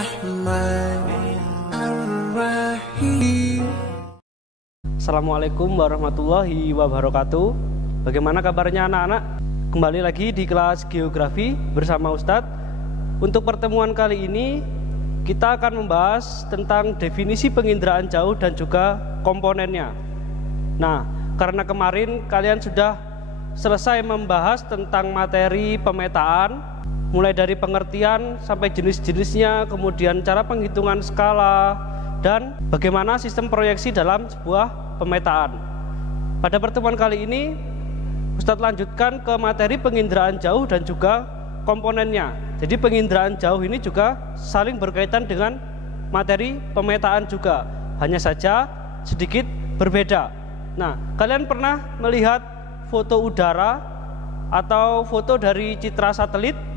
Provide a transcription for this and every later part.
Bismillahirrahmanirrahim. Assalamualaikum warahmatullahi wabarakatuh. Bagaimana kabarnya anak-anak? Kembali lagi di kelas geografi bersama Ustadz. Untuk pertemuan kali ini kita akan membahas tentang definisi penginderaan jauh dan juga komponennya. Nah, karena kemarin kalian sudah selesai membahas tentang materi pemetaan, mulai dari pengertian sampai jenis-jenisnya, kemudian cara penghitungan skala, dan bagaimana sistem proyeksi dalam sebuah pemetaan. Pada pertemuan kali ini, Ustadz lanjutkan ke materi penginderaan jauh dan juga komponennya. Jadi penginderaan jauh ini juga saling berkaitan dengan materi pemetaan juga, hanya saja sedikit berbeda. Nah, kalian pernah melihat foto udara atau foto dari citra satelit?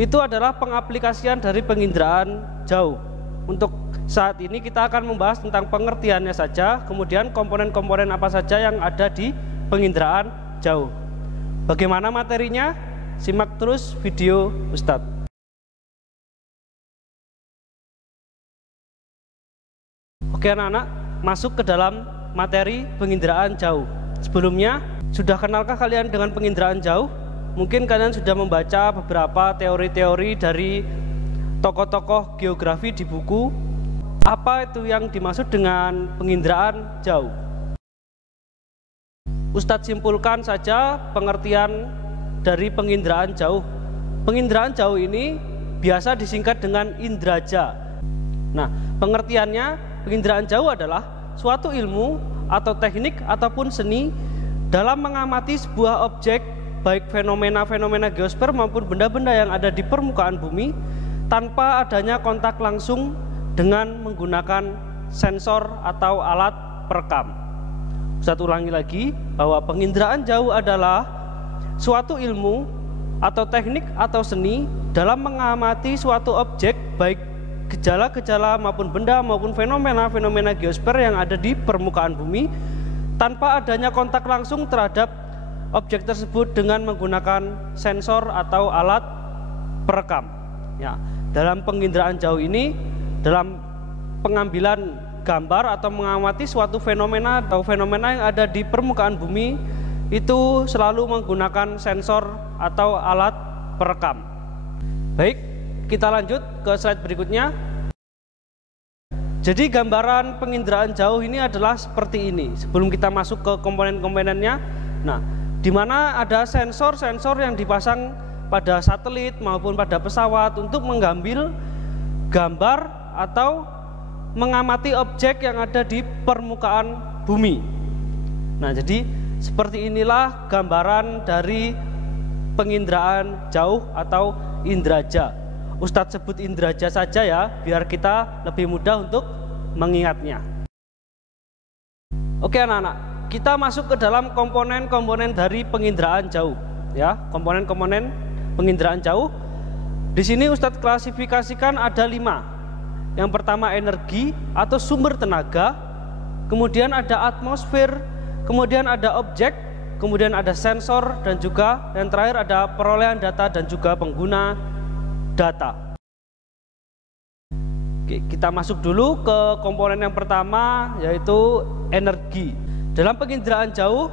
Itu adalah pengaplikasian dari penginderaan jauh. Untuk saat ini kita akan membahas tentang pengertiannya saja, kemudian komponen-komponen apa saja yang ada di penginderaan jauh. Bagaimana materinya? Simak terus video Ustadz. Oke anak-anak, masuk ke dalam materi penginderaan jauh. Sebelumnya, sudah kenalkah kalian dengan penginderaan jauh? Mungkin kalian sudah membaca beberapa teori-teori dari tokoh-tokoh geografi di buku. Apa itu yang dimaksud dengan penginderaan jauh? Ustadz simpulkan saja pengertian dari penginderaan jauh. Penginderaan jauh ini biasa disingkat dengan indraja. Nah, pengertiannya, penginderaan jauh adalah suatu ilmu atau teknik ataupun seni dalam mengamati sebuah objek, baik fenomena-fenomena geosfer maupun benda-benda yang ada di permukaan bumi, tanpa adanya kontak langsung dengan menggunakan sensor atau alat perekam. Ustadz ulangi lagi bahwa penginderaan jauh adalah suatu ilmu atau teknik atau seni dalam mengamati suatu objek, baik gejala-gejala maupun benda maupun fenomena-fenomena geosfer yang ada di permukaan bumi, tanpa adanya kontak langsung terhadap objek tersebut dengan menggunakan sensor atau alat perekam. Ya, dalam penginderaan jauh ini, dalam pengambilan gambar atau mengamati suatu fenomena atau fenomena yang ada di permukaan bumi, itu selalu menggunakan sensor atau alat perekam. Baik, kita lanjut ke slide berikutnya. Jadi gambaran penginderaan jauh ini adalah seperti ini. Sebelum kita masuk ke komponen-komponennya, nah, di mana ada sensor-sensor yang dipasang pada satelit maupun pada pesawat untuk mengambil gambar atau mengamati objek yang ada di permukaan bumi. Nah, jadi seperti inilah gambaran dari penginderaan jauh atau indraja. Ustadz sebut indraja saja ya, biar kita lebih mudah untuk mengingatnya. Oke anak-anak, kita masuk ke dalam komponen-komponen dari penginderaan jauh, ya. Komponen-komponen penginderaan jauh. Di sini Ustadz klasifikasikan ada 5. Yang pertama energi atau sumber tenaga, kemudian ada atmosfer, kemudian ada objek, kemudian ada sensor, dan juga yang terakhir ada perolehan data dan juga pengguna data. Oke, kita masuk dulu ke komponen yang pertama, yaitu energi. Dalam penginderaan jauh,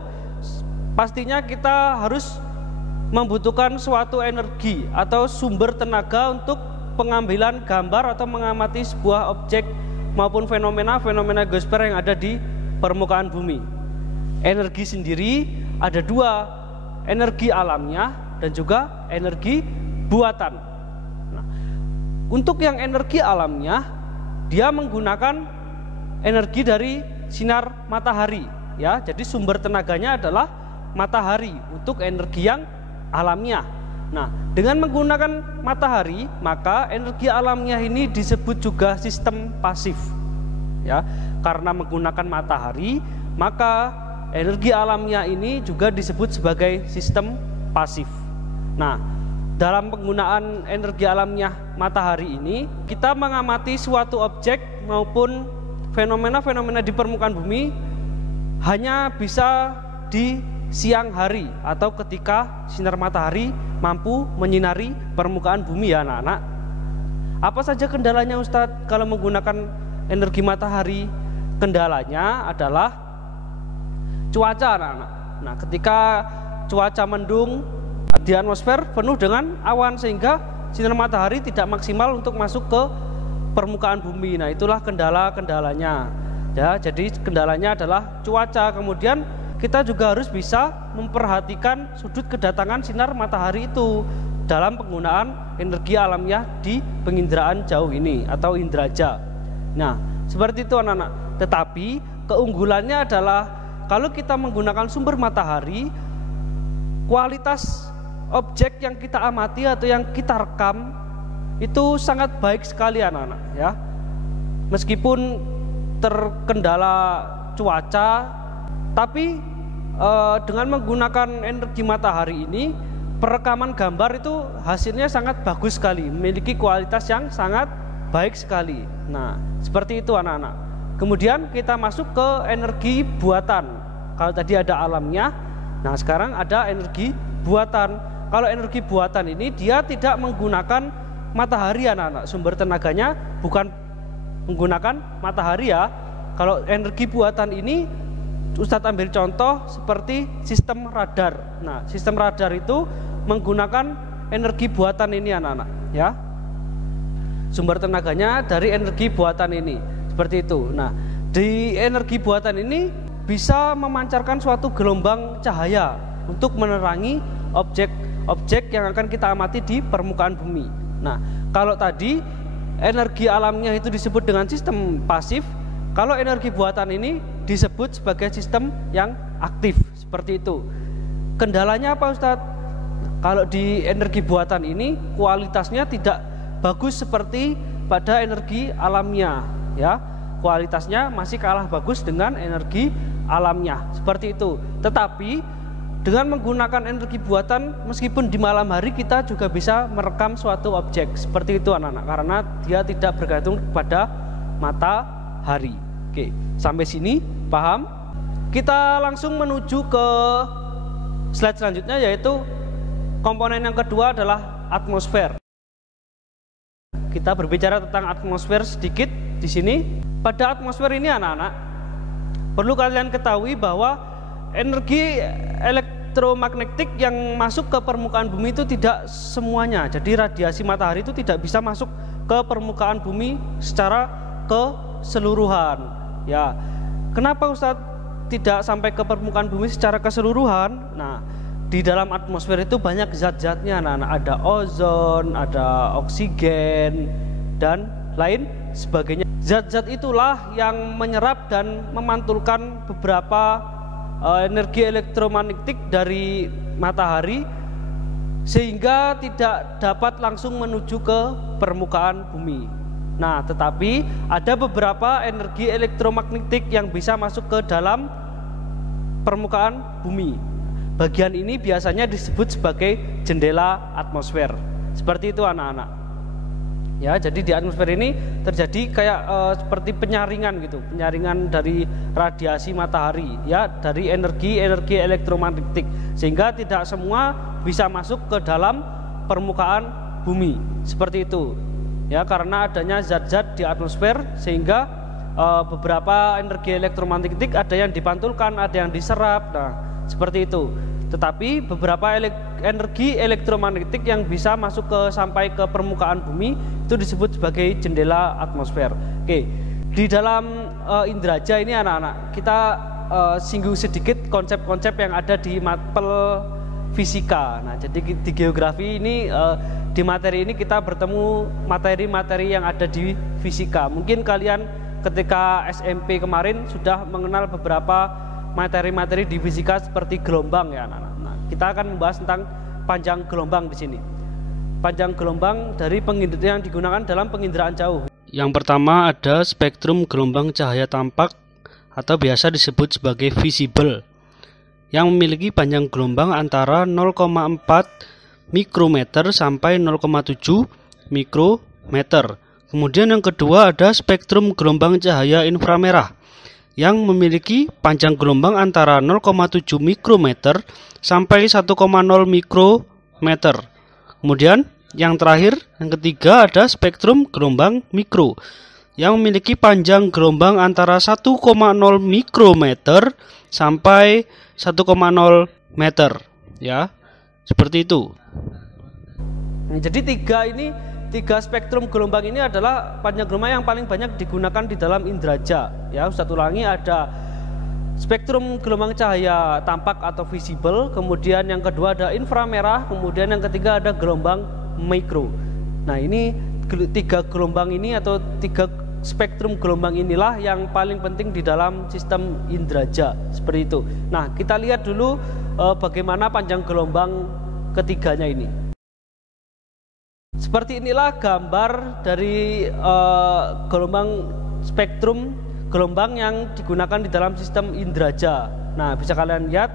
pastinya kita harus membutuhkan suatu energi atau sumber tenaga untuk pengambilan gambar atau mengamati sebuah objek maupun fenomena-fenomena geosfer yang ada di permukaan bumi. Energi sendiri ada 2, energi alamiah dan juga energi buatan. Nah, untuk yang energi alamiah, dia menggunakan energi dari sinar matahari. Ya, jadi sumber tenaganya adalah matahari untuk energi yang alamiah. Nah, dengan menggunakan matahari, maka energi alamiah ini disebut juga sistem pasif. Ya, karena menggunakan matahari, maka energi alamiah ini juga disebut sebagai sistem pasif. Nah, dalam penggunaan energi alamiah matahari ini, kita mengamati suatu objek maupun fenomena-fenomena di permukaan bumi hanya bisa di siang hari atau ketika sinar matahari mampu menyinari permukaan bumi ya anak-anak. Apa saja kendalanya Ustadz kalau menggunakan energi matahari? Kendalanya adalah cuaca anak-anak. Nah, ketika cuaca mendung di atmosfer penuh dengan awan sehingga sinar matahari tidak maksimal untuk masuk ke permukaan bumi. Nah, itulah kendalanya. Ya, jadi kendalanya adalah cuaca. Kemudian kita juga harus bisa memperhatikan sudut kedatangan sinar matahari itu dalam penggunaan energi alamiah di penginderaan jauh ini atau indraja. Nah, seperti itu anak-anak. Tetapi keunggulannya adalah kalau kita menggunakan sumber matahari, kualitas objek yang kita amati atau yang kita rekam itu sangat baik sekali anak-anak ya. Meskipun terkendala cuaca, tapi dengan menggunakan energi matahari ini perekaman gambar itu hasilnya sangat bagus sekali, memiliki kualitas yang sangat baik sekali. Nah, seperti itu anak-anak. Kemudian kita masuk ke energi buatan. Kalau tadi ada alamnya, nah sekarang ada energi buatan. Kalau energi buatan ini dia tidak menggunakan matahari anak-anak, sumber tenaganya bukan menggunakan matahari ya. Kalau energi buatan ini Ustadz ambil contoh seperti sistem radar. Nah, sistem radar itu menggunakan energi buatan ini anak-anak ya. Sumber tenaganya dari energi buatan ini, seperti itu. Nah, di energi buatan ini bisa memancarkan suatu gelombang cahaya untuk menerangi objek yang akan kita amati di permukaan bumi. Nah, kalau tadi energi alamnya itu disebut dengan sistem pasif, kalau energi buatan ini disebut sebagai sistem yang aktif, seperti itu. Kendalanya apa Ustadz? Kalau di energi buatan ini kualitasnya tidak bagus seperti pada energi alamnya ya. Kualitasnya masih kalah bagus dengan energi alamnya, seperti itu. Tetapi dengan menggunakan energi buatan, meskipun di malam hari kita juga bisa merekam suatu objek, seperti itu anak-anak, karena dia tidak bergantung pada matahari. Oke, sampai sini paham? Kita langsung menuju ke slide selanjutnya, yaitu komponen yang kedua adalah atmosfer. Kita berbicara tentang atmosfer sedikit di sini. Pada atmosfer ini anak-anak, perlu kalian ketahui bahwa energi elektromagnetik yang masuk ke permukaan bumi itu tidak semuanya. Jadi radiasi matahari itu tidak bisa masuk ke permukaan bumi secara keseluruhan. Ya, kenapa Ustadz tidak sampai ke permukaan bumi secara keseluruhan? Nah, di dalam atmosfer itu banyak zat-zatnya anak-anak. Ada ozon, ada oksigen, dan lain sebagainya. Zat-zat itulah yang menyerap dan memantulkan beberapa energi elektromagnetik dari matahari sehingga tidak dapat langsung menuju ke permukaan bumi. Nah, tetapi ada beberapa energi elektromagnetik yang bisa masuk ke dalam permukaan bumi. Bagian ini biasanya disebut sebagai jendela atmosfer. Seperti itu anak-anak. Ya, jadi di atmosfer ini terjadi kayak seperti penyaringan gitu, penyaringan dari radiasi matahari, ya, dari energi elektromagnetik, sehingga tidak semua bisa masuk ke dalam permukaan bumi, seperti itu. Ya, karena adanya zat-zat di atmosfer sehingga beberapa energi elektromagnetik ada yang dipantulkan, ada yang diserap. Nah, seperti itu. Tetapi beberapa energi elektromagnetik yang bisa masuk sampai ke permukaan bumi itu disebut sebagai jendela atmosfer. Oke, di dalam indraja ini anak-anak, kita singgung sedikit konsep-konsep yang ada di mapel fisika. Nah, jadi di geografi ini, di materi ini kita bertemu materi-materi yang ada di fisika. Mungkin kalian ketika SMP kemarin sudah mengenal beberapa materi-materi di fisika seperti gelombang ya anak-anak. Nah, kita akan membahas tentang panjang gelombang di sini. Panjang gelombang dari yang digunakan dalam penginderaan jauh. Yang pertama ada spektrum gelombang cahaya tampak atau biasa disebut sebagai visible, yang memiliki panjang gelombang antara 0,4 mikrometer sampai 0,7 mikrometer. Kemudian yang kedua ada spektrum gelombang cahaya inframerah, yang memiliki panjang gelombang antara 0,7 mikrometer sampai 1,0 mikrometer. Kemudian yang terakhir, yang ketiga ada spektrum gelombang mikro yang memiliki panjang gelombang antara 1,0 mikrometer sampai 1,0 meter, ya. Seperti itu. Nah, jadi tiga spektrum gelombang ini adalah panjang gelombang yang paling banyak digunakan di dalam inderaja, ya. Ustadz ulangi, ada spektrum gelombang cahaya tampak atau visible, kemudian yang kedua ada inframerah, kemudian yang ketiga ada gelombang mikro. Nah, ini tiga gelombang ini atau tiga spektrum gelombang inilah yang paling penting di dalam sistem inderaja, seperti itu. Nah, kita lihat dulu bagaimana panjang gelombang ketiganya ini. Seperti inilah gambar dari gelombang spektrum gelombang yang digunakan di dalam sistem inderaja. Nah, bisa kalian lihat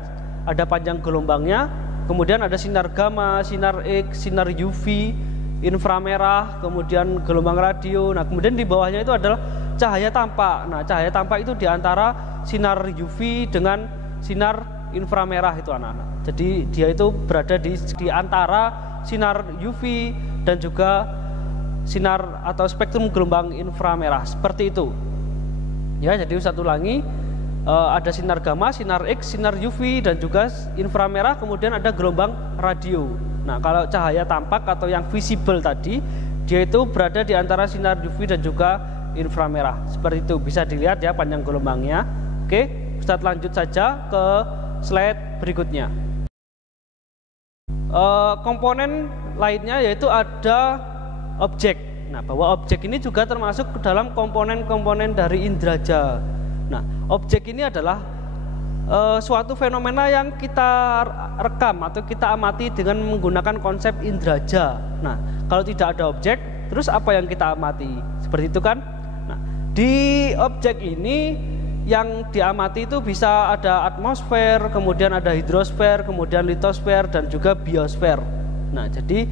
ada panjang gelombangnya, kemudian ada sinar gamma, sinar X, sinar UV, inframerah, kemudian gelombang radio. Nah, kemudian di bawahnya itu adalah cahaya tampak. Nah, cahaya tampak itu di antara sinar UV dengan sinar inframerah itu anak-anak. Jadi dia itu berada di antara sinar UV dan juga sinar atau spektrum gelombang inframerah, seperti itu. Ya, jadi Ustadz ulangi, ada sinar gamma, sinar X, sinar UV dan juga inframerah, kemudian ada gelombang radio. Nah, kalau cahaya tampak atau yang visible tadi, dia itu berada di antara sinar UV dan juga inframerah. Seperti itu, bisa dilihat ya panjang gelombangnya. Oke, Ustadz lanjut saja ke slide berikutnya. Komponen lainnya yaitu ada objek. Nah, bahwa objek ini juga termasuk ke dalam komponen-komponen dari inderaja. Nah, objek ini adalah suatu fenomena yang kita rekam atau kita amati dengan menggunakan konsep inderaja. Nah, kalau tidak ada objek, terus apa yang kita amati? Seperti itu kan? Nah, di objek ini yang diamati itu bisa ada atmosfer, kemudian ada hidrosfer, kemudian litosfer dan juga biosfer. Nah, jadi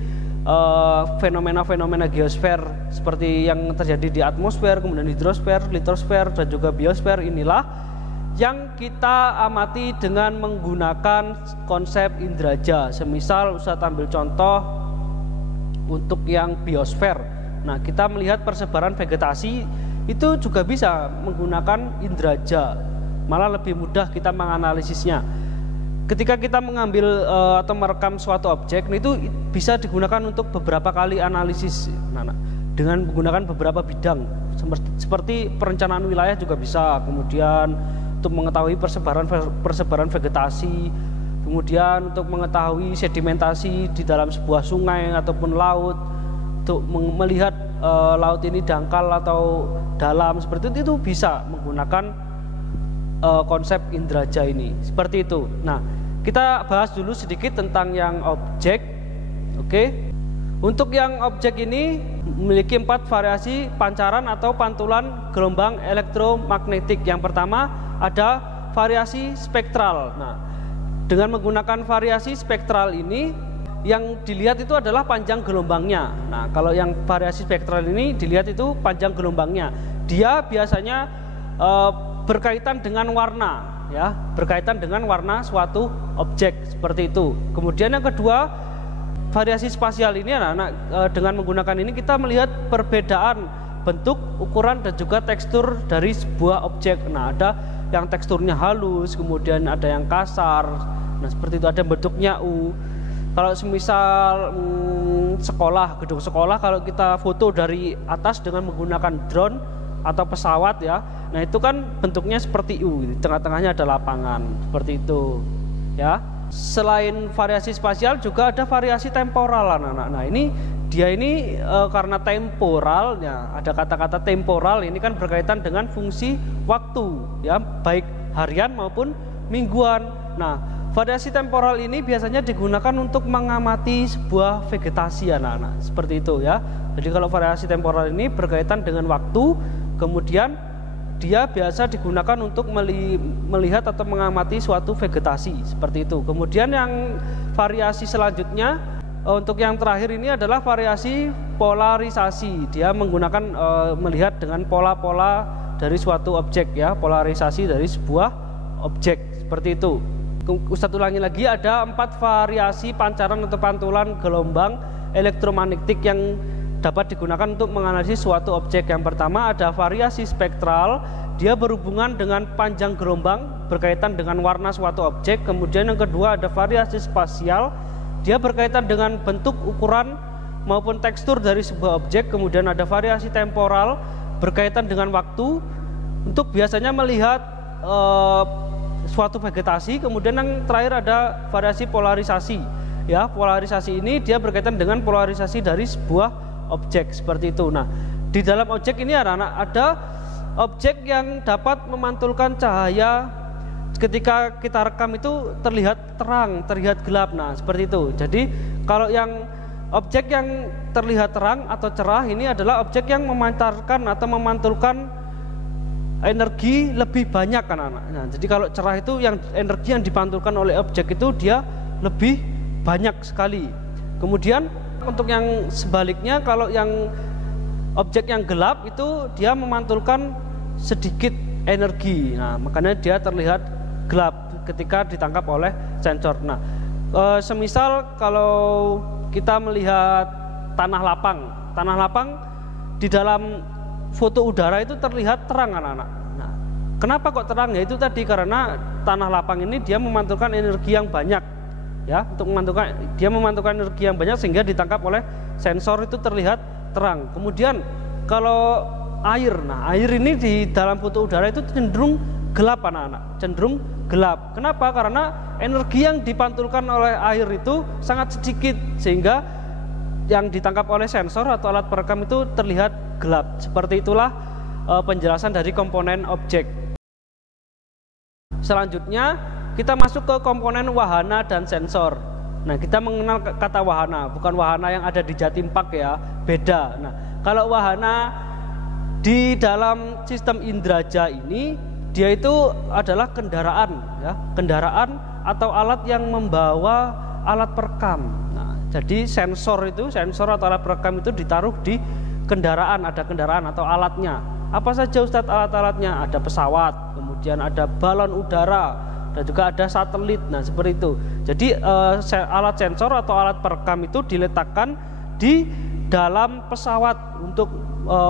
fenomena-fenomena geosfer seperti yang terjadi di atmosfer, kemudian hidrosfer, litosfer dan juga biosfer inilah yang kita amati dengan menggunakan konsep inderaja. Semisal Ustadz ambil contoh untuk yang biosfer. Nah, kita melihat persebaran vegetasi itu juga bisa menggunakan inderaja, malah lebih mudah kita menganalisisnya. Ketika kita mengambil atau merekam suatu objek, itu bisa digunakan untuk beberapa kali analisis, dengan menggunakan beberapa bidang, seperti perencanaan wilayah juga bisa, kemudian untuk mengetahui persebaran vegetasi, kemudian untuk mengetahui sedimentasi di dalam sebuah sungai ataupun laut, untuk melihat laut ini dangkal atau dalam, seperti itu bisa menggunakan konsep inderaja ini, seperti itu. Nah, kita bahas dulu sedikit tentang yang objek. Oke. Untuk yang objek ini memiliki 4 variasi pancaran atau pantulan gelombang elektromagnetik. Yang pertama ada variasi spektral. Nah, dengan menggunakan variasi spektral ini yang dilihat itu adalah panjang gelombangnya. Nah, kalau yang variasi spektral ini dilihat itu panjang gelombangnya. Dia biasanya berkaitan dengan warna, ya, berkaitan dengan warna suatu objek, seperti itu. Kemudian yang kedua, variasi spasial ini anak-anak, dengan menggunakan ini kita melihat perbedaan bentuk, ukuran dan juga tekstur dari sebuah objek. Nah, ada yang teksturnya halus, kemudian ada yang kasar. Nah, seperti itu, ada bentuknya U. Kalau semisal sekolah, gedung sekolah, kalau kita foto dari atas dengan menggunakan drone atau pesawat, ya, nah itu kan bentuknya seperti U, di tengah-tengahnya ada lapangan, seperti itu, ya. Selain variasi spasial juga ada variasi temporal, anak-anak. Nah, ini dia ini karena temporalnya, ada kata-kata temporal ini kan berkaitan dengan fungsi waktu, ya, baik harian maupun mingguan. Nah, variasi temporal ini biasanya digunakan untuk mengamati sebuah vegetasi, anak-anak, seperti itu, ya. Jadi kalau variasi temporal ini berkaitan dengan waktu, kemudian dia biasa digunakan untuk melihat atau mengamati suatu vegetasi, seperti itu. Kemudian yang variasi selanjutnya, untuk yang terakhir ini adalah variasi polarisasi. Dia menggunakan melihat dengan pola-pola dari suatu objek, ya, polarisasi dari sebuah objek, seperti itu. Ustadz ulangi lagi, ada 4 variasi pancaran atau pantulan gelombang elektromagnetik yang dapat digunakan untuk menganalisis suatu objek. Yang pertama ada variasi spektral, dia berhubungan dengan panjang gelombang berkaitan dengan warna suatu objek. Kemudian yang kedua ada variasi spasial, dia berkaitan dengan bentuk, ukuran maupun tekstur dari sebuah objek. Kemudian ada variasi temporal, berkaitan dengan waktu, untuk biasanya melihat suatu vegetasi. Kemudian yang terakhir ada variasi polarisasi. Ya, polarisasi ini dia berkaitan dengan polarisasi dari sebuah objek seperti itu. Nah, di dalam objek ini anak-anak ada objek yang dapat memantulkan cahaya. Ketika kita rekam itu terlihat terang, terlihat gelap. Nah, seperti itu. Jadi kalau yang objek yang terlihat terang atau cerah ini adalah objek yang memancarkan atau memantulkan energi lebih banyak anak-anak. Nah, jadi kalau cerah itu yang energi yang dipantulkan oleh objek itu dia lebih banyak sekali. Kemudian untuk yang sebaliknya, kalau yang objek yang gelap itu dia memantulkan sedikit energi. Nah, makanya dia terlihat gelap ketika ditangkap oleh sensor. Nah, semisal kalau kita melihat tanah lapang di dalam foto udara itu terlihat terang anak-anak. Nah, kenapa kok terang? Ya itu tadi karena tanah lapang ini dia memantulkan energi yang banyak, ya, dia memantulkan energi yang banyak sehingga ditangkap oleh sensor itu terlihat terang. Kemudian kalau air, nah air ini di dalam foto udara itu cenderung gelap anak-anak, cenderung gelap. Kenapa? Karena energi yang dipantulkan oleh air itu sangat sedikit sehingga yang ditangkap oleh sensor atau alat perekam itu terlihat gelap. Seperti itulah penjelasan dari komponen objek. Selanjutnya kita masuk ke komponen wahana dan sensor. Nah, kita mengenal kata wahana, bukan wahana yang ada di Jatim Park ya, beda. Nah, kalau wahana di dalam sistem inderaja ini dia itu adalah kendaraan, ya, kendaraan atau alat yang membawa alat perekam. Nah, jadi sensor atau alat perekam itu ditaruh di kendaraan, ada kendaraan atau alatnya. Apa saja Ustadz alat-alatnya? Ada pesawat, kemudian ada balon udara, dan juga ada satelit. Nah, seperti itu. Jadi alat sensor atau alat perekam itu diletakkan di dalam pesawat untuk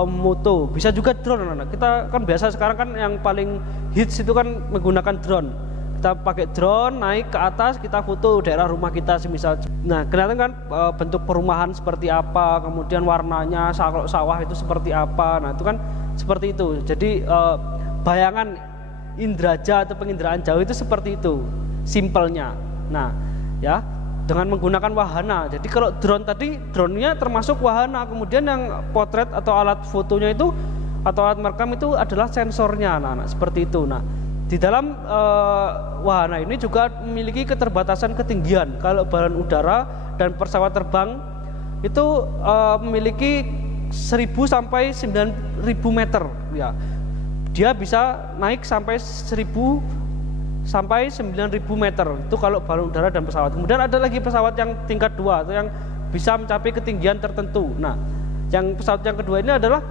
moto. Bisa juga drone anak-anak. Kita kan biasa sekarang kan yang paling hits itu kan menggunakan drone. Kita pakai drone naik ke atas, kita foto daerah rumah kita semisal. Nah, kelihatan kan bentuk perumahan seperti apa, kemudian warnanya, sawah itu seperti apa. Nah, itu kan seperti itu. Jadi bayangan inderaja atau penginderaan jauh itu seperti itu simpelnya. Nah, ya, dengan menggunakan wahana. Jadi kalau drone tadi, drone-nya termasuk wahana. Kemudian yang potret atau alat fotonya itu atau alat merekam itu adalah sensornya, anak-anak, seperti itu. Nah, di dalam wahana ini juga memiliki keterbatasan ketinggian. Kalau balon udara dan pesawat terbang itu memiliki 1000 sampai 9000 meter, ya. Dia bisa naik sampai 1000 sampai 9000 meter. Itu kalau balon udara dan pesawat. Kemudian ada lagi pesawat yang tingkat 2 atau yang bisa mencapai ketinggian tertentu. Nah, yang pesawat yang kedua ini adalah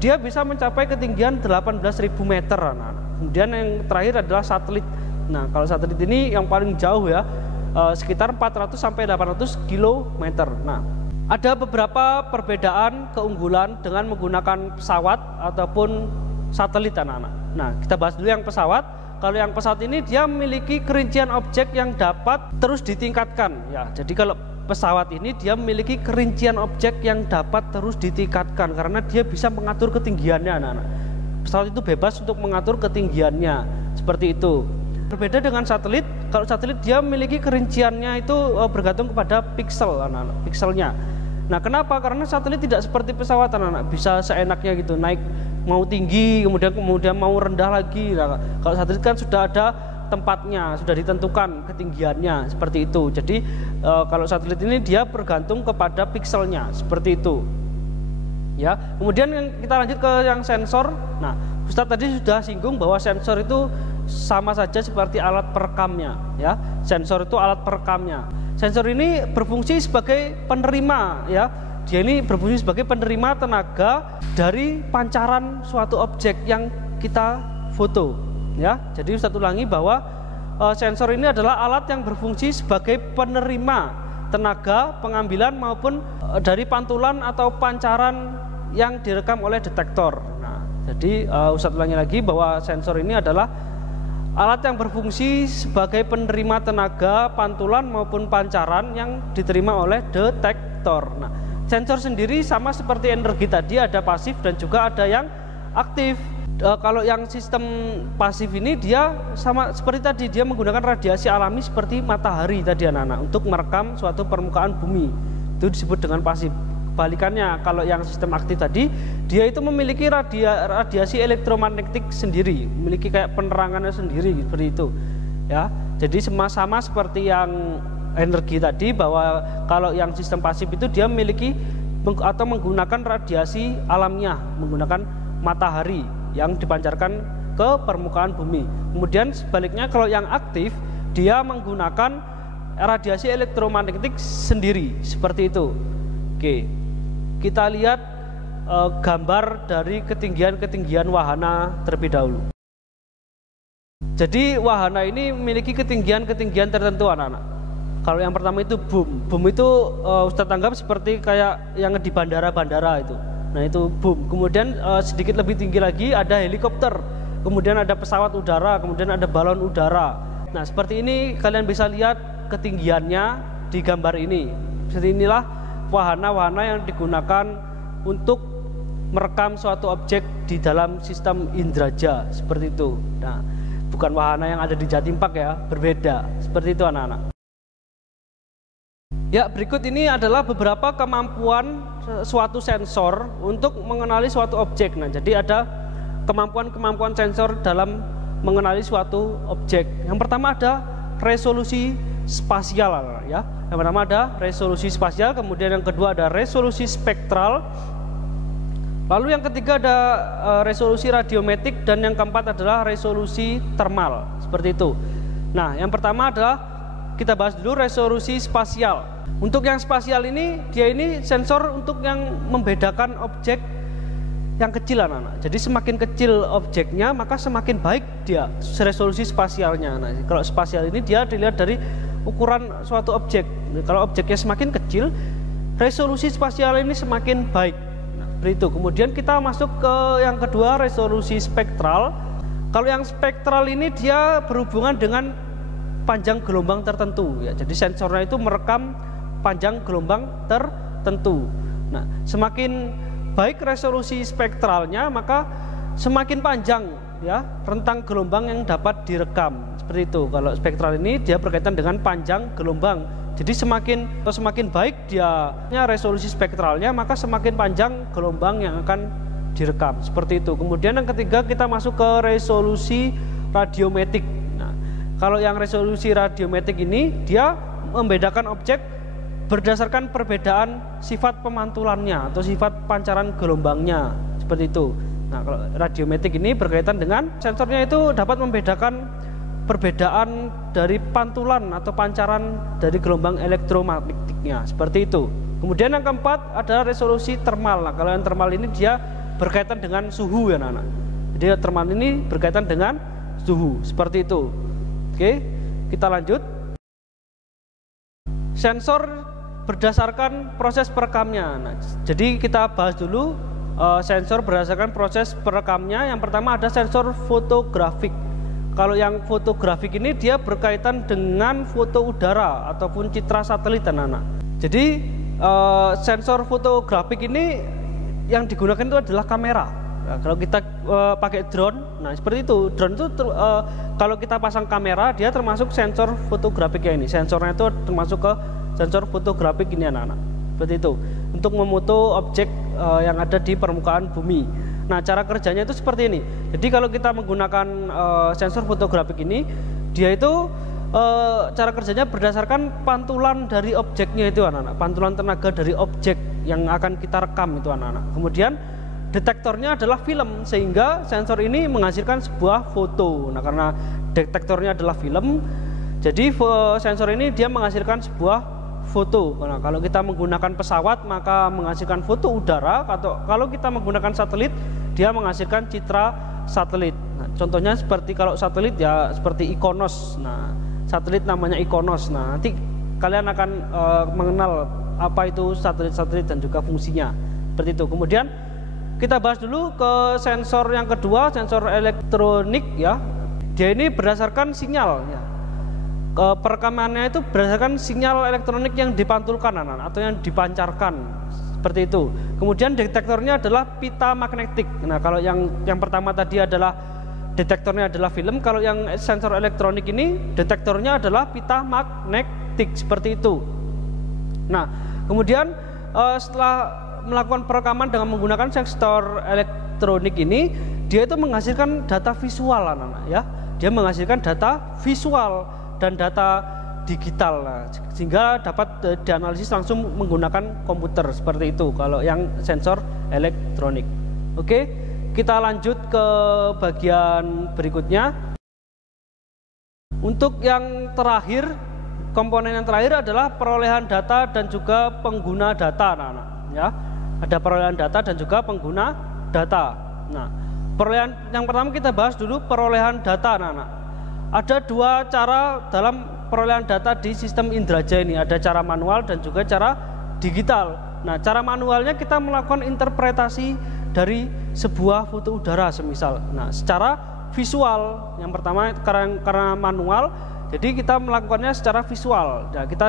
dia bisa mencapai ketinggian 18.000 meter. Nah, kemudian yang terakhir adalah satelit. Nah, kalau satelit ini yang paling jauh ya, sekitar 400 sampai 800 kilometer. Nah, ada beberapa perbedaan keunggulan dengan menggunakan pesawat ataupun satelit, anak-anak. Nah, kita bahas dulu yang pesawat. Kalau yang pesawat ini dia memiliki kerincian objek yang dapat terus ditingkatkan. Ya, jadi kalau pesawat ini dia memiliki kerincian objek yang dapat terus ditingkatkan karena dia bisa mengatur ketinggiannya, anak-anak. Pesawat itu bebas untuk mengatur ketinggiannya, seperti itu. Berbeda dengan satelit. Kalau satelit dia memiliki kerinciannya itu bergantung kepada piksel, anak-anak, pikselnya. Nah, kenapa? Karena satelit tidak seperti pesawat, anak-anak, bisa seenaknya gitu, naik mau tinggi, kemudian mau rendah lagi. Nah, kalau satelit kan sudah ada tempatnya, sudah ditentukan ketinggiannya, seperti itu. Jadi kalau satelit ini dia bergantung kepada pikselnya, seperti itu. Ya, kemudian yang kita lanjut ke yang sensor. Nah, Ustadz tadi sudah singgung bahwa sensor itu sama saja seperti alat perekamnya, ya. Sensor itu alat perekamnya. Sensor ini berfungsi sebagai penerima, ya. Dia ini berfungsi sebagai penerima tenaga dari pancaran suatu objek yang kita foto, ya. Jadi Ustadz ulangi bahwa sensor ini adalah alat yang berfungsi sebagai penerima tenaga pengambilan maupun dari pantulan atau pancaran yang direkam oleh detektor. Nah, jadi Ustadz ulangi lagi bahwa sensor ini adalah alat yang berfungsi sebagai penerima tenaga pantulan maupun pancaran yang diterima oleh detektor. Nah, sensor sendiri sama seperti energi tadi, ada pasif dan juga ada yang aktif. Kalau yang sistem pasif ini dia sama seperti tadi, dia menggunakan radiasi alami seperti matahari tadi anak-anak untuk merekam suatu permukaan bumi. Itu disebut dengan pasif. Kebalikannya, kalau yang sistem aktif tadi, dia itu memiliki radiasi elektromagnetik sendiri, memiliki kayak penerangannya sendiri seperti itu. Ya, jadi sama seperti yang energi tadi, bahwa kalau yang sistem pasif itu dia memiliki atau menggunakan radiasi alamiah, menggunakan matahari yang dipancarkan ke permukaan bumi. Kemudian sebaliknya kalau yang aktif, dia menggunakan radiasi elektromagnetik sendiri seperti itu. Oke, kita lihat gambar dari ketinggian wahana terlebih dahulu. Jadi wahana ini memiliki ketinggian tertentu anak-anak. Kalau yang pertama itu boom itu Ustadz anggap seperti kayak yang di bandara-bandara itu. Nah itu boom. Kemudian sedikit lebih tinggi lagi ada helikopter, kemudian ada pesawat udara, kemudian ada balon udara. Nah seperti ini kalian bisa lihat ketinggiannya di gambar ini. Seperti inilah wahana-wahana yang digunakan untuk merekam suatu objek di dalam sistem Indraja seperti itu. Nah bukan wahana yang ada di Jatim Park ya, berbeda. Seperti itu anak-anak. Ya, berikut ini adalah beberapa kemampuan suatu sensor untuk mengenali suatu objek. Nah, jadi ada kemampuan sensor dalam mengenali suatu objek. Yang pertama ada resolusi spasial ya. Yang pertama ada resolusi spasial, kemudian yang kedua ada resolusi spektral. Lalu yang ketiga ada resolusi radiometrik dan yang keempat adalah resolusi termal. Seperti itu. Nah, yang pertama adalah kita bahas dulu resolusi spasial. Untuk yang spasial ini, dia ini sensor untuk yang membedakan objek yang kecil anak-anak. Jadi semakin kecil objeknya, maka semakin baik dia resolusi spasialnya. Nah, kalau spasial ini dia dilihat dari ukuran suatu objek. Kalau objeknya semakin kecil, resolusi spasial ini semakin baik. Nah, begitu. Kemudian kita masuk ke yang kedua, resolusi spektral. Kalau yang spektral ini dia berhubungan dengan panjang gelombang tertentu ya. Jadi sensornya itu merekam panjang gelombang tertentu. Nah, semakin baik resolusi spektralnya, maka semakin panjang ya rentang gelombang yang dapat direkam. Seperti itu. Kalau spektral ini dia berkaitan dengan panjang gelombang. Jadi semakin baik dia resolusi spektralnya, maka semakin panjang gelombang yang akan direkam. Seperti itu. Kemudian yang ketiga kita masuk ke resolusi radiometrik. Nah, kalau yang resolusi radiometrik ini dia membedakan objek berdasarkan perbedaan sifat pemantulannya atau sifat pancaran gelombangnya seperti itu. Nah, kalau radiometrik ini berkaitan dengan sensornya itu dapat membedakan perbedaan dari pantulan atau pancaran dari gelombang elektromagnetiknya seperti itu. Kemudian yang keempat adalah resolusi termal. Nah, kalau yang termal ini dia berkaitan dengan suhu ya anak-anak. Jadi termal ini berkaitan dengan suhu seperti itu. Oke, kita lanjut. Sensor berdasarkan proses perekamnya. Nah, jadi kita bahas dulu sensor berdasarkan proses perekamnya. Yang pertama ada sensor fotografik. Kalau yang fotografik ini dia berkaitan dengan foto udara ataupun citra satelit anak-anak. Jadi sensor fotografik ini yang digunakan itu adalah kamera. Nah, kalau kita pakai drone, nah seperti itu. Drone itu kalau kita pasang kamera, dia termasuk sensor fotografik ya ini. Sensornya itu termasuk ke sensor fotografik ini anak-anak. Seperti itu. Untuk memoto objek yang ada di permukaan bumi. Nah, cara kerjanya itu seperti ini. Jadi kalau kita menggunakan sensor fotografik ini, dia itu cara kerjanya berdasarkan pantulan dari objeknya itu anak-anak. Pantulan tenaga dari objek yang akan kita rekam itu anak-anak. Kemudian detektornya adalah film, sehingga sensor ini menghasilkan sebuah foto. Nah, karena detektornya adalah film, jadi sensor ini dia menghasilkan sebuah foto. Nah, kalau kita menggunakan pesawat maka menghasilkan foto udara, atau kalau kita menggunakan satelit dia menghasilkan citra satelit. Nah, contohnya seperti kalau satelit ya seperti Ikonos. Nah, satelit namanya Ikonos. Nah, nanti kalian akan mengenal apa itu satelit-satelit dan juga fungsinya. Seperti itu. Kemudian kita bahas dulu ke sensor yang kedua, sensor elektronik ya. Dia ini berdasarkan sinyal ya. Perekamannya itu berdasarkan sinyal elektronik yang dipantulkan atau yang dipancarkan, seperti itu. Kemudian detektornya adalah pita magnetik. Nah, kalau yang pertama tadi adalah detektornya adalah film, kalau yang sensor elektronik ini detektornya adalah pita magnetik, seperti itu. Nah, kemudian setelah melakukan perekaman dengan menggunakan sensor elektronik ini, dia itu menghasilkan data visual anak-anak ya. Dia menghasilkan data visual dan data digital, sehingga dapat dianalisis langsung menggunakan komputer, seperti itu kalau yang sensor elektronik. Oke, kita lanjut ke bagian berikutnya. Untuk yang terakhir, komponen yang terakhir adalah perolehan data dan juga pengguna data, anak-anak ya. Ada perolehan data dan juga pengguna data. Nah, perolehan yang pertama kita bahas dulu perolehan data, anak-anak. Ada dua cara dalam perolehan data di sistem Indraja ini, ada cara manual dan juga cara digital. Nah, cara manualnya kita melakukan interpretasi dari sebuah foto udara semisal. Nah, secara visual, yang pertama karena manual, jadi kita melakukannya secara visual. Nah, kita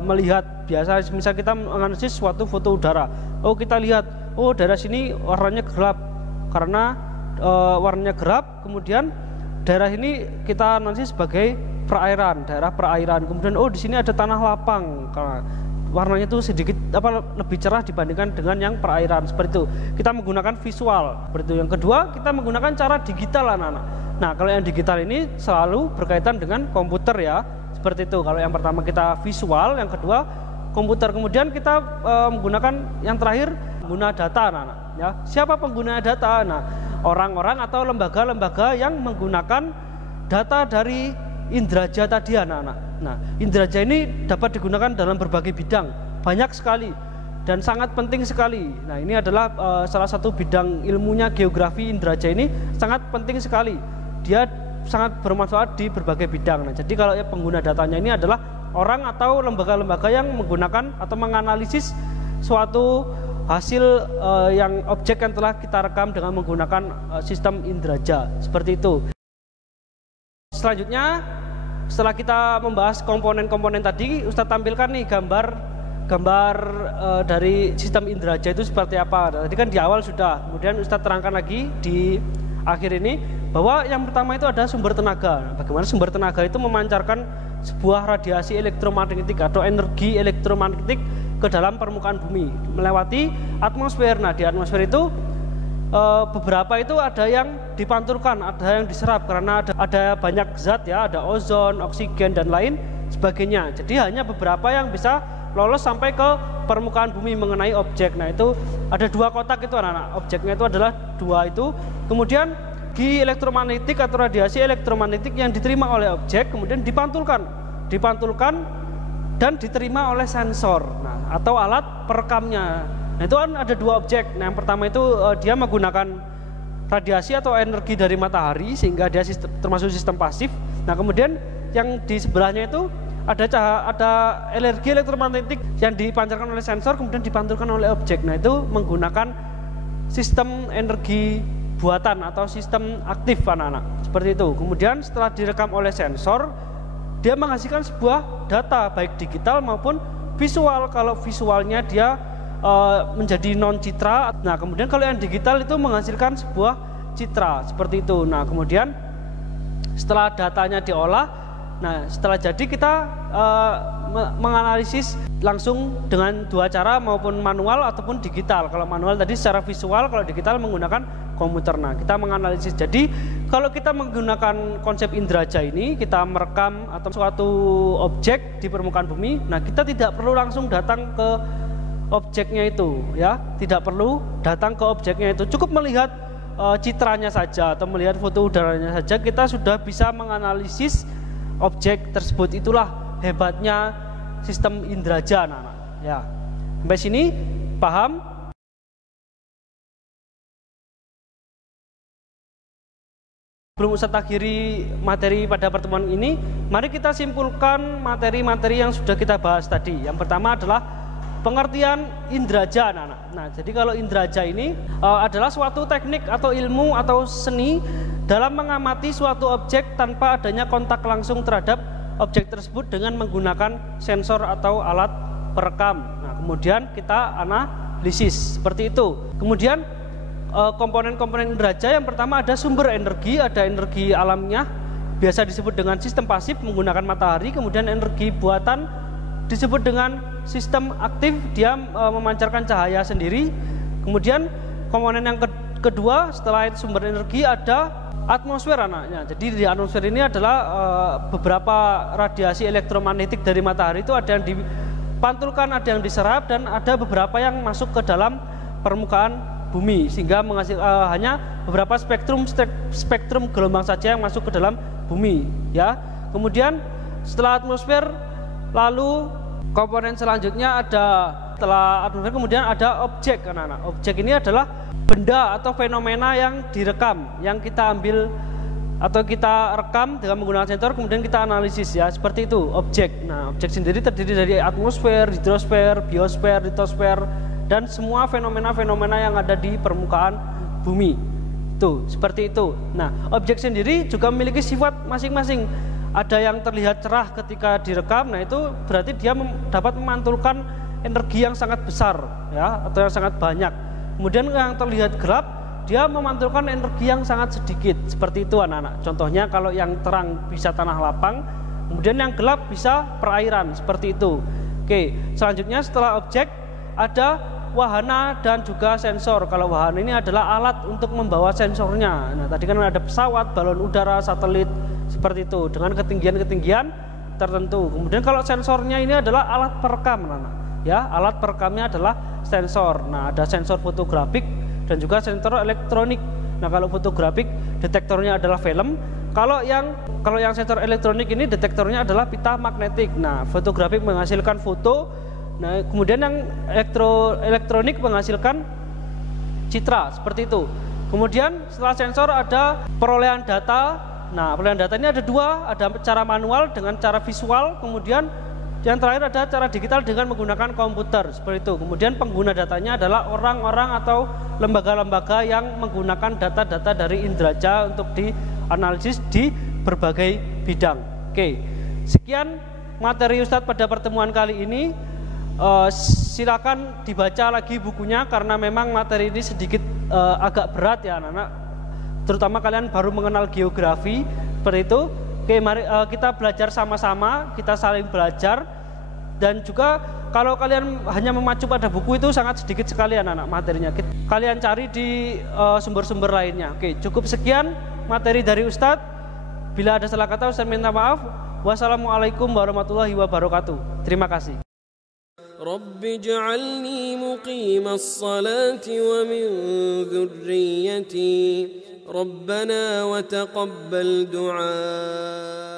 melihat biasa, misal kita menganalisis suatu foto udara. Oh, kita lihat, oh daerah sini warnanya gelap karena warnanya gelap, kemudian daerah ini kita analisis sebagai perairan, daerah perairan. Kemudian oh di sini ada tanah lapang karena warnanya itu sedikit lebih cerah dibandingkan dengan yang perairan, seperti itu. Kita menggunakan visual, seperti itu. Yang kedua, kita menggunakan cara digital, anak-anak. Nah, kalau yang digital ini selalu berkaitan dengan komputer ya, seperti itu. Kalau yang pertama kita visual, yang kedua komputer. Kemudian kita menggunakan yang terakhir pengguna data, anak-anak ya. Siapa pengguna data? Nah, orang-orang atau lembaga-lembaga yang menggunakan data dari Indraja tadi, anak-anak. Nah, Indraja ini dapat digunakan dalam berbagai bidang, banyak sekali dan sangat penting sekali. Nah, ini adalah salah satu bidang ilmunya, geografi Indraja ini sangat penting sekali. Dia sangat bermanfaat di berbagai bidang. Nah, jadi kalau pengguna datanya ini adalah orang atau lembaga-lembaga yang menggunakan atau menganalisis suatu hasil yang objek yang telah kita rekam dengan menggunakan sistem Indraja, seperti itu. Selanjutnya, setelah kita membahas komponen-komponen tadi, Ustadz tampilkan nih gambar dari sistem Indraja itu seperti apa. Tadi kan di awal sudah, kemudian Ustadz terangkan lagi di akhir ini bahwa yang pertama itu ada sumber tenaga. Bagaimana sumber tenaga itu memancarkan sebuah radiasi elektromagnetik atau energi elektromagnetik ke dalam permukaan bumi melewati atmosfer. Nah, di atmosfer itu beberapa itu ada yang dipantulkan, ada yang diserap karena ada banyak zat ya, ada ozon, oksigen dan lain sebagainya. Jadi hanya beberapa yang bisa lolos sampai ke permukaan bumi mengenai objek. Nah, itu ada dua kotak itu, anak-anak. Objeknya itu adalah dua itu. Kemudian energi elektromagnetik atau radiasi elektromagnetik yang diterima oleh objek kemudian dipantulkan dan diterima oleh sensor, nah, atau alat perekamnya. Nah, itu kan ada dua objek. Nah, yang pertama itu dia menggunakan radiasi atau energi dari matahari sehingga dia termasuk sistem pasif. Nah, kemudian yang di sebelahnya itu ada energi elektromagnetik yang dipancarkan oleh sensor kemudian dipantulkan oleh objek. Nah, itu menggunakan sistem energi buatan atau sistem aktif, anak-anak, seperti itu. Kemudian setelah direkam oleh sensor, dia menghasilkan sebuah data baik digital maupun visual. Kalau visualnya dia menjadi non citra. Nah, kemudian kalau yang digital itu menghasilkan sebuah citra, seperti itu. Nah, kemudian setelah datanya diolah, nah setelah jadi kita menganalisis langsung dengan dua cara, maupun manual ataupun digital. Kalau manual tadi secara visual, kalau digital menggunakan komputer. Nah, kita menganalisis. Jadi kalau kita menggunakan konsep Indraja ini, kita merekam atau suatu objek di permukaan bumi, nah kita tidak perlu langsung datang ke objeknya itu, ya, tidak perlu datang ke objeknya itu, cukup melihat citranya saja atau melihat foto udaranya saja, kita sudah bisa menganalisis objek tersebut. Itulah hebatnya sistem Indraja, anak-anak. Ya, sampai sini paham? Sebelum Ustadz akhiri materi pada pertemuan ini, mari kita simpulkan materi-materi yang sudah kita bahas tadi. Yang pertama adalah pengertian indraja, anak-anak. Nah, jadi kalau indraja ini adalah suatu teknik atau ilmu atau seni dalam mengamati suatu objek tanpa adanya kontak langsung terhadap objek tersebut dengan menggunakan sensor atau alat perekam. Nah, kemudian kita analisis seperti itu. Kemudian komponen-komponen inderaja yang pertama ada sumber energi, ada energi alamnya biasa disebut dengan sistem pasif menggunakan matahari, kemudian energi buatan disebut dengan sistem aktif, dia memancarkan cahaya sendiri. Kemudian komponen yang kedua setelah sumber energi ada atmosfer, anaknya. Jadi di atmosfer ini adalah beberapa radiasi elektromagnetik dari matahari itu ada yang dipantulkan, ada yang diserap, dan ada beberapa yang masuk ke dalam permukaan bumi sehingga menghasilkan hanya beberapa spektrum gelombang saja yang masuk ke dalam bumi, ya. Kemudian setelah atmosfer, lalu komponen selanjutnya ada setelah atmosfer kemudian ada objek, anak-anak. Objek ini adalah benda atau fenomena yang direkam, yang kita ambil atau kita rekam dengan menggunakan sensor, kemudian kita analisis, ya, seperti itu objek. Nah, objek sendiri terdiri dari atmosfer, hidrosfer, biosfer, litosfer, dan semua fenomena-fenomena yang ada di permukaan bumi. Tuh, seperti itu. Nah, objek sendiri juga memiliki sifat masing-masing. Ada yang terlihat cerah ketika direkam, nah itu berarti dia dapat memantulkan energi yang sangat besar, ya, atau yang sangat banyak. Kemudian yang terlihat gelap, dia memantulkan energi yang sangat sedikit. Seperti itu, anak-anak. Contohnya kalau yang terang bisa tanah lapang, kemudian yang gelap bisa perairan, seperti itu. Oke, selanjutnya setelah objek ada wahana dan juga sensor. Kalau wahana ini adalah alat untuk membawa sensornya. Nah, tadi kan ada pesawat, balon udara, satelit, seperti itu dengan ketinggian-ketinggian tertentu. Kemudian kalau sensornya ini adalah alat perekam, anak-anak. Ya, alat perekamnya adalah sensor. Nah, ada sensor fotografik dan juga sensor elektronik. Nah, kalau fotografik detektornya adalah film. Kalau yang sensor elektronik ini detektornya adalah pita magnetik. Nah, fotografik menghasilkan foto. Nah, kemudian yang elektronik menghasilkan citra, seperti itu. Kemudian setelah sensor ada perolehan data. Nah, perolehan data ini ada dua, ada cara manual dengan cara visual, kemudian yang terakhir ada cara digital dengan menggunakan komputer, seperti itu. Kemudian pengguna datanya adalah orang-orang atau lembaga-lembaga yang menggunakan data-data dari inderaja untuk dianalisis di berbagai bidang. Oke, sekian materi Ustadz pada pertemuan kali ini. Silakan dibaca lagi bukunya karena memang materi ini sedikit agak berat, ya, anak-anak. Terutama kalian baru mengenal geografi, seperti itu. Oke, mari kita belajar sama-sama, kita saling belajar. Dan juga kalau kalian hanya memacu pada buku itu sangat sedikit sekali, anak-anak, materinya. Kalian cari di sumber-sumber lainnya. Oke, cukup sekian materi dari Ustadz. Bila ada salah kata, Ustadz minta maaf. Wassalamualaikum warahmatullahi wabarakatuh. Terima kasih. رب اجعلني مقيم الصلاة ومن ذريتي ربنا وتقبل دعاء